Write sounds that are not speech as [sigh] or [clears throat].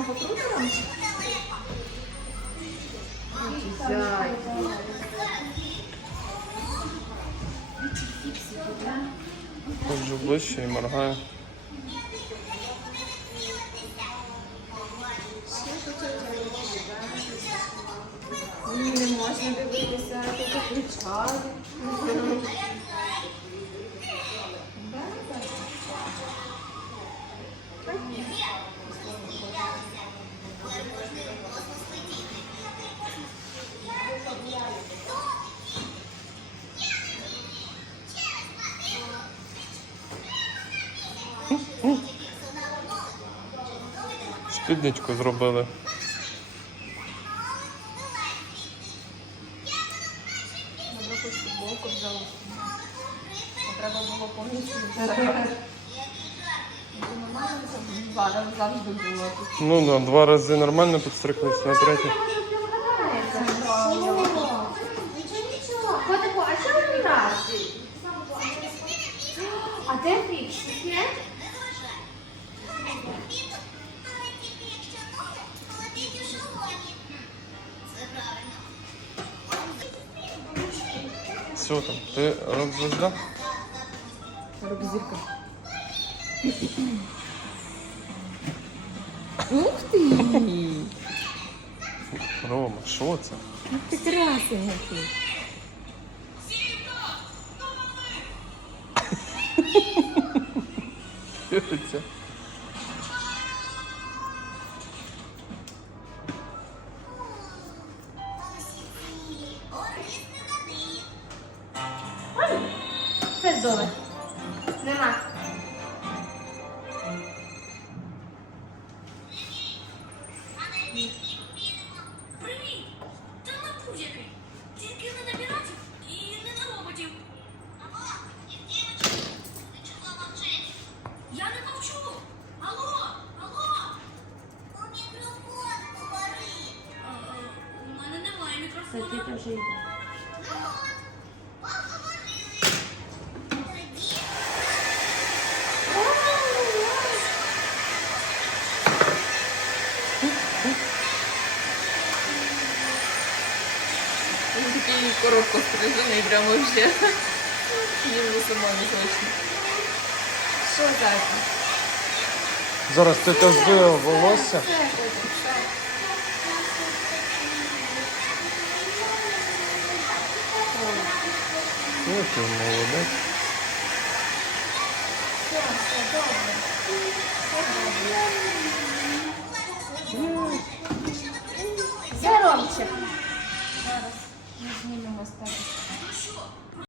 Мам, покрутила? Зайки. Ходжу ближче і моргаю. Ні, не можна дивитися, тут кричали. [laughs] Спідничку зробили. Треба хоч футболку взяла. Треба було повністю взяти. Нормально це два рази завжди було. Ну да, два рази нормально підстриглися, на третій. А що ви грати? А де фіксики? Що там? Ти рок-звезда? Рок-зірка. [clears throat] Ух ти! Рома, що це? Ти красивий. Що це? Це здоле. Нема. Привіт! Та на будь-який. Тільки не на піратів і не на роботів. Алло, дівчинка, ти чого мовчиш? Я не мовчу. Алло, алло. У мікрофон говори. У мене немає мікрофона. Він такий коротко стрижений, прямо вообще. Ніби сама не точно. Що так? Зараз ти збила волосся. Ну, ти молодець. Все, все, добре. Все добре.